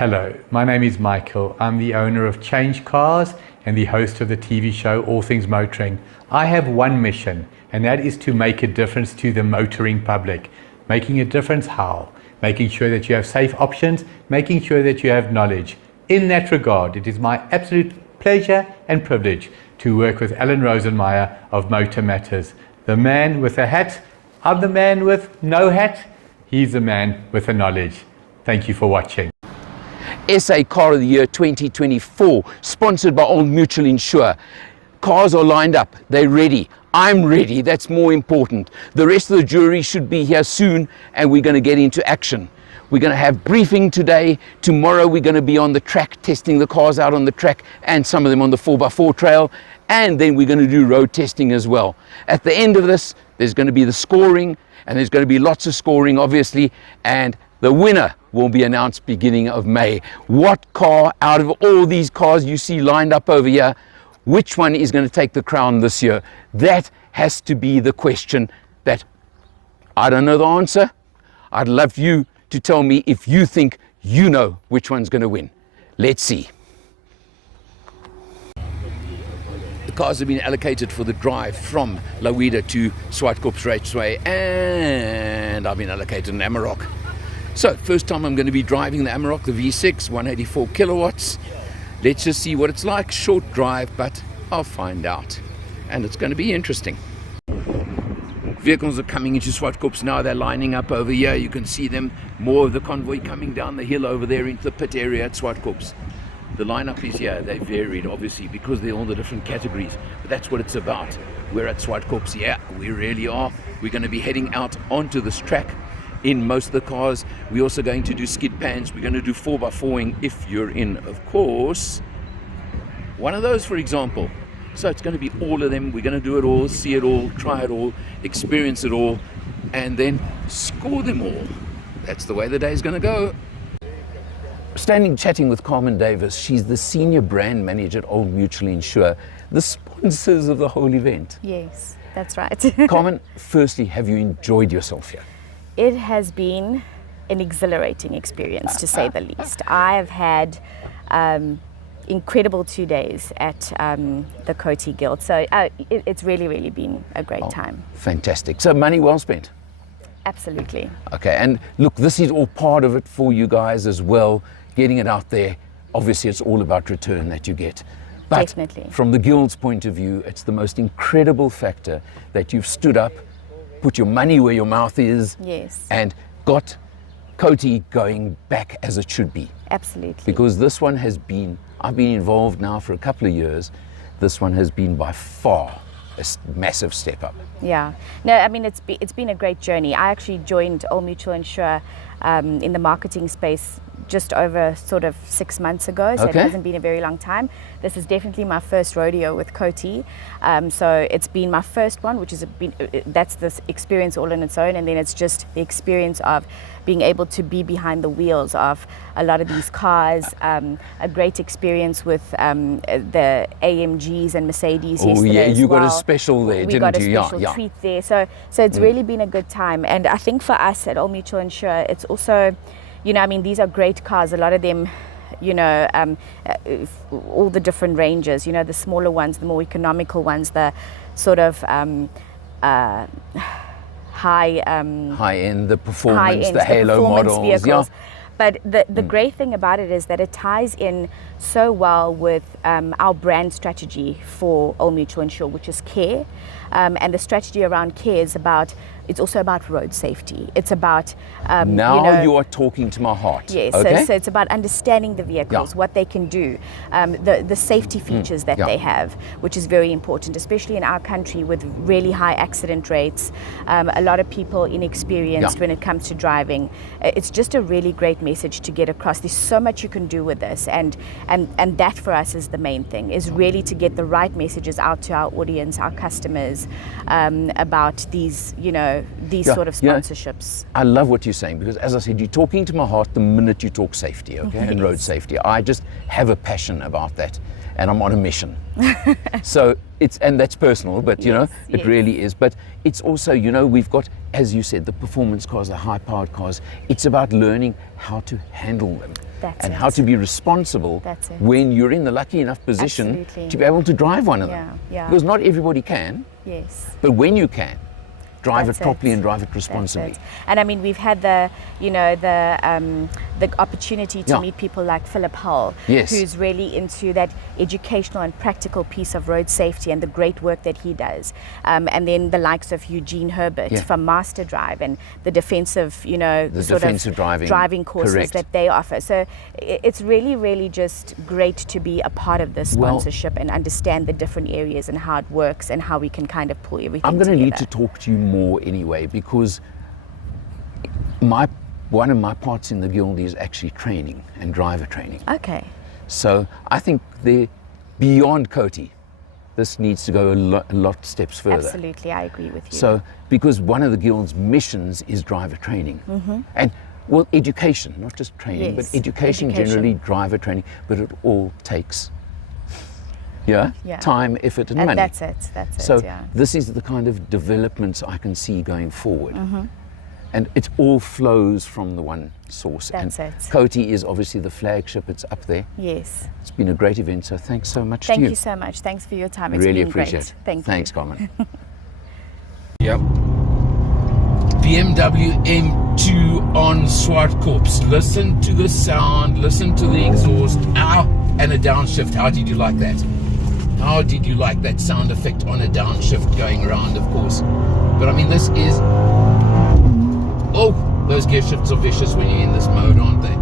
Hello, my name is Michael. I'm the owner of Change Cars and the host of the TV show All Things Motoring. I have one mission, and that is to make a difference to the motoring public. Making a difference how? Making sure that you have safe options, making sure that you have knowledge. In that regard, it is my absolute pleasure and privilege to work with Alan Rosenmeyer of Motor Matters. The man with a hat, I'm the man with no hat, he's the man with the knowledge. Thank you for watching. SA Car of the Year 2024, sponsored by Old Mutual Insure. Cars are lined up, they're ready. I'm ready, that's more important. The rest of the jury should be here soon, and we're going to get into action. We're going to have briefing today. Tomorrow we're going to be on the track, testing the cars out on the track, and some of them on the 4x4 trail. And then we're going to do road testing as well. At the end of this, there's going to be the scoring, and there's going to be lots of scoring, obviously, and the winner will be announced beginning of May. What car out of all these cars you see lined up over here, which one is going to take the crown this year? That has to be the question that I don't know the answer. I'd love you to tell me if you think you know which one's going to win. Let's see. The cars have been allocated for the drive from Lawida to Swartkops Raceway, and I've been allocated an Amarok. So, first time I'm going to be driving the Amarok, the V6, 184 kilowatts. Let's just see what it's like. Short drive, but I'll find out. And it's going to be interesting. Vehicles are coming into Swartkops now. They're lining up over here. You can see them. More of the convoy coming down the hill over there into the pit area at Swartkops. The lineup is here. They varied, obviously, because they're all the different categories. But that's what it's about. We're at Swartkops. Yeah, we really are. We're going to be heading out onto this track. In most of the cars, we're also going to do skid pans. We're going to do 4x4ing if you're in, of course, one of those, for example. So it's going to be all of them. We're going to do it all, see it all, try it all, experience it all, and then score them all. That's the way the day's going to go. Standing chatting with Carmen Davis. She's the senior brand manager at Old Mutual Insure, the sponsors of the whole event. Yes, that's right. Carmen, firstly, have you enjoyed yourself here? It has been an exhilarating experience, to say the least. I have had incredible 2 days at the COTY Guild, so it's really been a great time. Fantastic. So money well spent? Absolutely. Okay, and look, this is all part of it for you guys as well, getting it out there. Obviously, it's all about return that you get. But definitely, from the Guild's point of view, it's the most incredible factor that you've stood up, put your money where your mouth is, yes, and got COTY going back as it should be. Absolutely. Because this one has been, I've been involved now for a couple of years, this one has been by far a massive step up. Yeah, no, I mean, it's been a great journey. I actually joined Old Mutual Insure in the marketing space just over sort of 6 months ago, so okay. It hasn't been a very long time. This is definitely my first rodeo with COTY, so it's been my first one, which is that's this experience all on its own, and then it's just the experience of being able to be behind the wheels of a lot of these cars, a great experience with the AMGs and Mercedes yesterday. Oh yeah, you well. got a special there, we didn't got a you? special treat there, so it's really been a good time. And I think for us at Old Mutual Insure, it's also, you know, I mean, these are great cars, a lot of them, you know, all the different ranges, you know, the smaller ones, the more economical ones, the sort of high end, the performance, high-end, the halo models, vehicles. yeah. But the great thing about it is that it ties in so well with our brand strategy for Old Mutual Insure, which is care. And the strategy around care is it's also about road safety. It's about now you are talking to my heart. Yes, okay? so it's about understanding the vehicles, what they can do, the safety features that they have, which is very important, especially in our country with really high accident rates, a lot of people inexperienced when it comes to driving. It's just a really great message to get across. There's so much you can do with this, and that for us is the main thing, is really to get the right messages out to our audience, our customers, about these, you know, these sort of sponsorships. I love what you're saying, because as I said, you're talking to my heart the minute you talk safety, okay, and road safety. I just have a passion about that, and I'm on a mission. So and that's personal, but you know, it really is. But it's also, you know, we've got, as you said, the performance cars, the high-powered cars. It's about learning how to handle them. And how to be responsible when you're in the lucky enough position to be able to drive one of them. Because not everybody can. Yes. But when you can, drive it properly and drive it responsibly. And I mean, we've had the opportunity to meet people like Philip Hull, who's really into that educational and practical piece of road safety and the great work that he does. And then the likes of Eugene Herbert from Master Drive and the defensive, you know, the sort defensive of driving courses that they offer. So it's really, really just great to be a part of this sponsorship and understand the different areas and how it works and how we can kind of pull everything I'm going to together. need to talk to you more anyway, because one of my parts in the guild is actually training and driver training. Okay. So I think beyond COTY, this needs to go a lot steps further. Absolutely, I agree with you. So, because one of the guild's missions is driver training. And, well, education, not just training, but education generally, driver training, but it all takes time, effort and money. That's it, so this is the kind of developments I can see going forward. And it all flows from the one source. That's and it. COTY is obviously the flagship, it's up there. Yes. It's been a great event, so thanks so much to you. Thank you so much. Thanks for your time. It's really been appreciate great. it. Thanks, Carmen. Yep. BMW M2 on Swartkorps. Listen to the sound, listen to the exhaust. Ow! And a downshift. How did you like that? How did you like that sound effect on a downshift going around, of course? But I mean, this is... Oh, those gear shifts are vicious when you're in this mode, aren't they?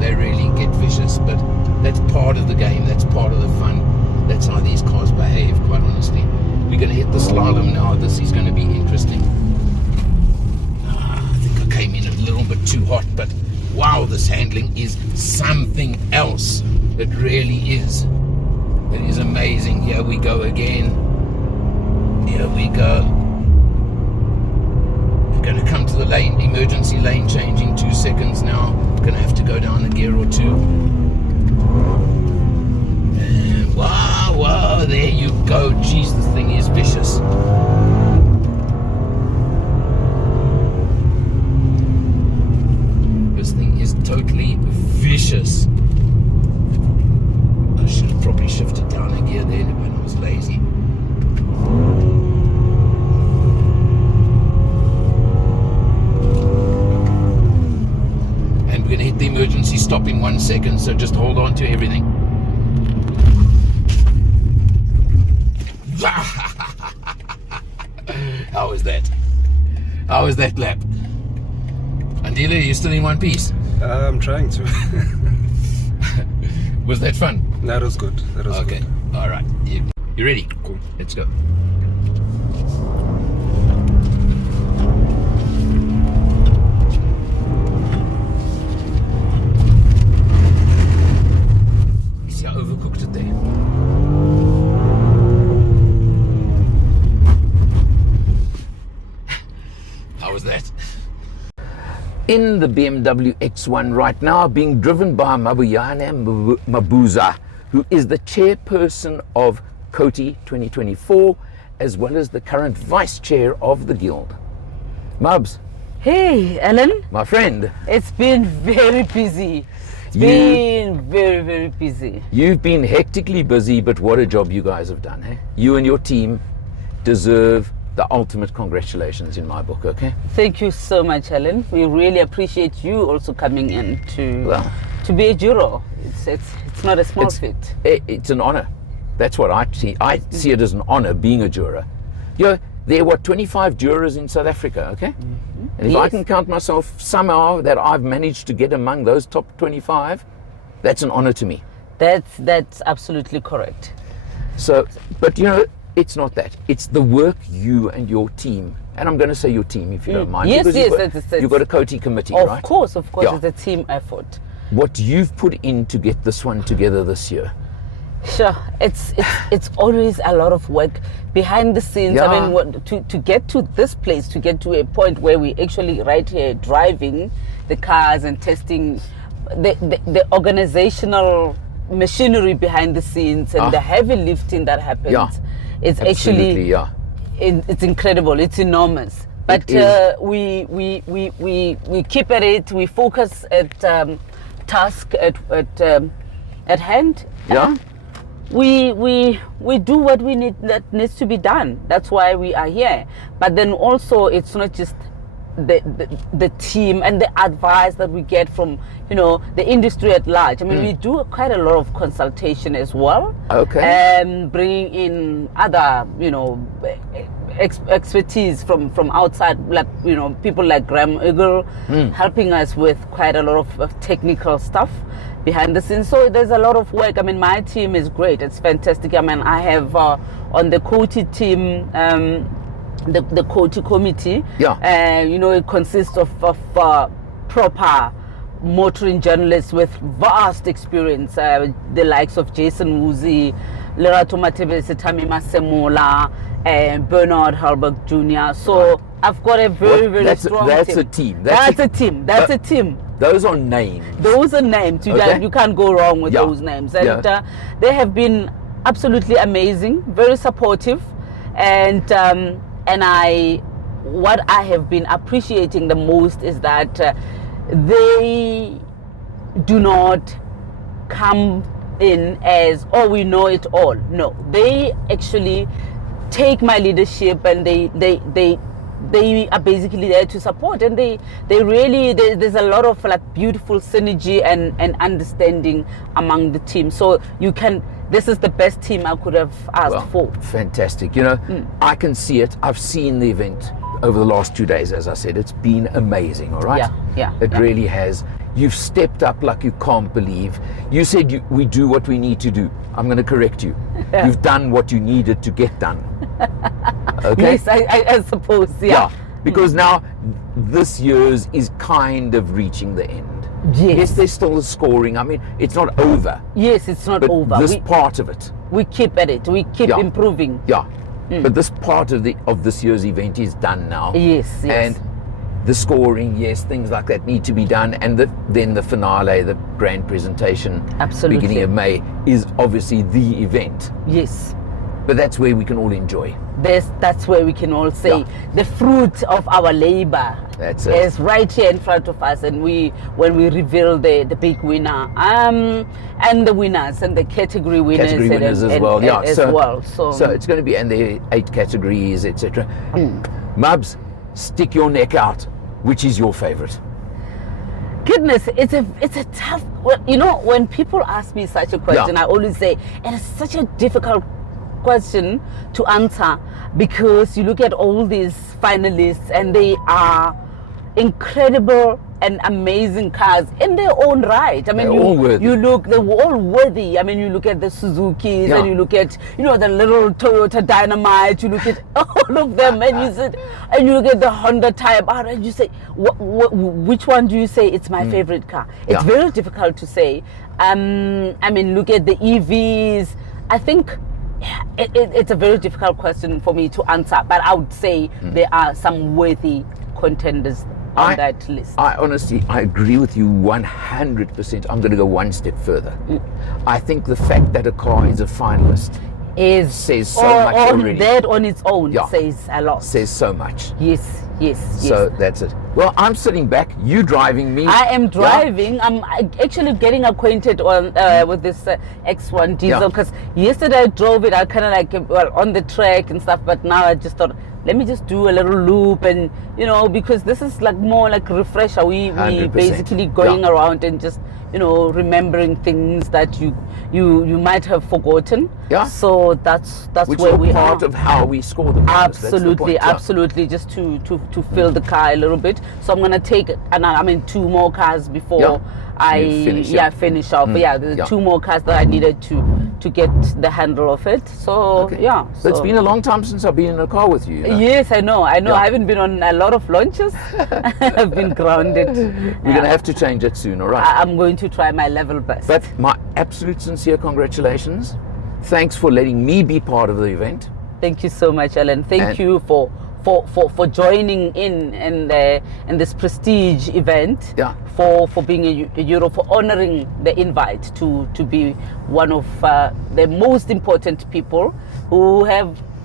They really get vicious, but that's part of the game. That's part of the fun. That's how these cars behave, quite honestly. We're going to hit the slalom now. This is going to be interesting. I think I came in a little bit too hot, but wow, this handling is something else. It really is. It is amazing. Here we go again. Here we go. We're going to come to the lane, emergency lane change in 2 seconds now. Going to have to go down a gear or two. And wow, there you go. Jeez, this thing is vicious. This thing is totally vicious. I should have probably shifted down a gear there when I was lazy. And we're going to hit the emergency stop in 1 second, so just hold on to everything. How was that? How was that lap? Andile, are you still in one piece? I'm trying to. Was that fun? That was good. That was okay. good. All right. You ready? Cool. Let's go. See, I overcooked it there. How was that? In the BMW X1 right now, being driven by Mabuyane Mabuza, who is the chairperson of COTY 2024, as well as the current vice chair of the guild. Mabs. Hey, Alan. My friend. It's been very busy. It's been very, very busy. You've been hectically busy, but what a job you guys have done. Eh? You and your team deserve the ultimate congratulations in my book, okay? Thank you so much, Alan. We really appreciate you also coming in to be a juror. It's not a small feat. It's an honor. That's what I see. I see it as an honor being a juror. You know, there are 25 jurors in South Africa, okay? And if I can count myself somehow that I've managed to get among those top 25, that's an honor to me. That's absolutely correct. So, but you know, it's not that. It's the work you and your team, and I'm going to say your team if you don't mind. Yes, you've got a COTY committee, right? Of course, it's a team effort. What you've put in to get this one together this year Sure, it's always a lot of work behind the scenes. Yeah. I mean, to get to this place, to get to a point where we actually right here driving the cars and testing the organizational machinery behind the scenes and the heavy lifting that happens. Yeah. It's Absolutely, actually it's incredible. It's enormous. But we keep at it. We focus at task at hand. Yeah. We do what we need that needs to be done. That's why we are here. But then also it's not just the team and the advice that we get from the industry at large. I mean, we do quite a lot of consultation as well. Okay. And bringing in other expertise from outside, like people like Graham Eagle, helping us with quite a lot of technical stuff behind the scenes. So there's a lot of work. I mean, my team is great. It's fantastic. I mean, I have on the COTY team, the COTY committee. Yeah. It consists of proper motoring journalists with vast experience, the likes of Jason Woozy, Lerato Matebese, Tamima Semola, and Bernard Halberg Jr. So I've got a very strong that's team. a team. That's a team. Those are names. Those are names. You can't go wrong with those names. And they have been absolutely amazing, very supportive, and what I have been appreciating the most is that they do not come in as, oh, we know it all. No, they actually take my leadership and they are basically there to support, and they really there's a lot of like beautiful synergy and understanding among the team. So this is the best team I could have asked for. Fantastic. I can see it. I've seen the event over the last 2 days. As I said, it's been amazing. All right. It really has. You've stepped up like you can't believe. You said we do what we need to do. I'm going to correct you. You've done what you needed to get done. Okay. Yes, I suppose. Yeah. Because now this year's is kind of reaching the end. Yes, there's still the scoring. I mean, it's not over. Yes, it's not but over. This part of it. We keep at it. We keep improving. Yeah. But this part of this year's event is done now. Yes. And the scoring, yes, things like that need to be done. And then the finale, the grand presentation, absolutely, beginning of May, is obviously the event. Yes. But that's where we can all enjoy. That's where we can all say the fruit of our labor is right here in front of us, and when we reveal the big winner and the winners and the category winners, as well. So it's going to be, and there are 8 categories, etc. Mubs, stick your neck out. Which is your favorite? Goodness, it's a tough. When people ask me such a question, I always say it is such a difficult question to answer, because you look at all these finalists and they are incredible and amazing cars in their own right. I mean, they're all worthy. I mean, you look at the Suzukis and you look at the little Toyota Dynamite. You look at all of them, and you look at the Honda Type R, and you say, which one do you say it's my favorite car? It's very difficult to say. I mean, look at the EVs. I think it's a very difficult question for me to answer, but I would say there are some worthy contenders on that list. I honestly agree with you 100%. I'm going to go one step further. I think the fact that a car is a finalist says so much already. That on its own says a lot. Says so much. Yes. So that's it. Well, I'm sitting back. You driving me. I am driving. Yeah. I'm actually getting acquainted with this X1 diesel, because yesterday I drove it. I kind of like on the track and stuff, but now I just thought, let me just do a little loop, and because this is like more like a refresher. We basically going around and just remembering things that you might have forgotten. Yeah. So that's where we are. Which is part of how we score the points. Absolutely. Just to fill the car a little bit. So I'm gonna take 2 more cars before I finish off. The 2 more cars that I needed to get the handle of it. So So it's been a long time since I've been in a car with you. Yes, I know. I haven't been on a lot of launches. I've been grounded. We're gonna have to change it soon, all right? I'm going to try my level best. But my absolute sincere congratulations. Thanks for letting me be part of the event. Thank you so much, Alan. Thank you for joining in this prestige event. Yeah. For being a Euro, for honoring the invite to be one of the most important people who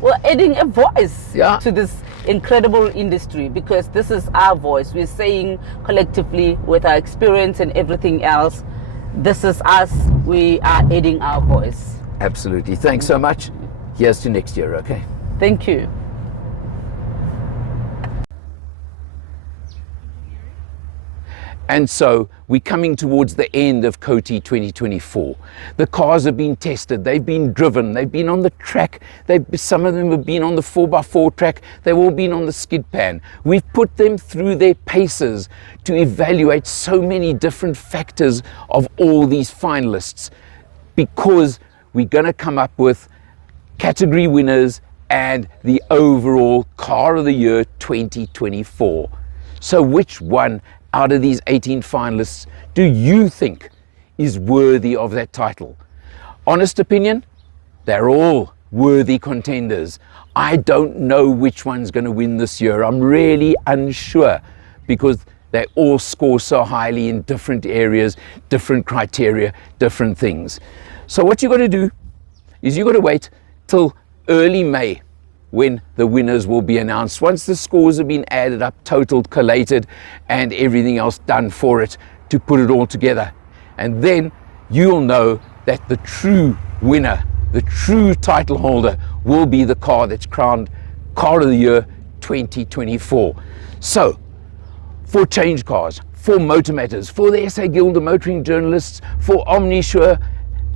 were adding a voice to this incredible industry, because this is our voice. We're saying collectively with our experience and everything else, this is us. We are adding our voice. Absolutely. Thanks so much. Here's to next year, okay? Thank you. And so we're coming towards the end of COTY 2024. The cars have been tested, they've been driven, they've been on the track, some of them have been on the 4x4 track, they've all been on the skid pan. We've put them through their paces to evaluate so many different factors of all these finalists, because we're going to come up with category winners and the overall Car of the Year 2024. So which one out of these 18 finalists do you think is worthy of that title? Honest opinion, they're all worthy contenders. I don't know which one's going to win this year. I'm really unsure, because they all score so highly in different areas, different criteria, different things. So what you've got to do is you've got to wait till early May, when the winners will be announced, once the scores have been added up, totaled, collated, and everything else done for it to put it all together. And then you'll know that the true winner, the true title holder, will be the car that's crowned Car of the Year 2024. So, for Change Cars, for Motor Matters, for the SA Guild of Motoring Journalists, for Omnisure,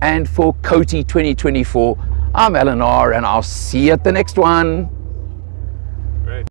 and for COTY 2024, I'm Alan R, and I'll see you at the next one.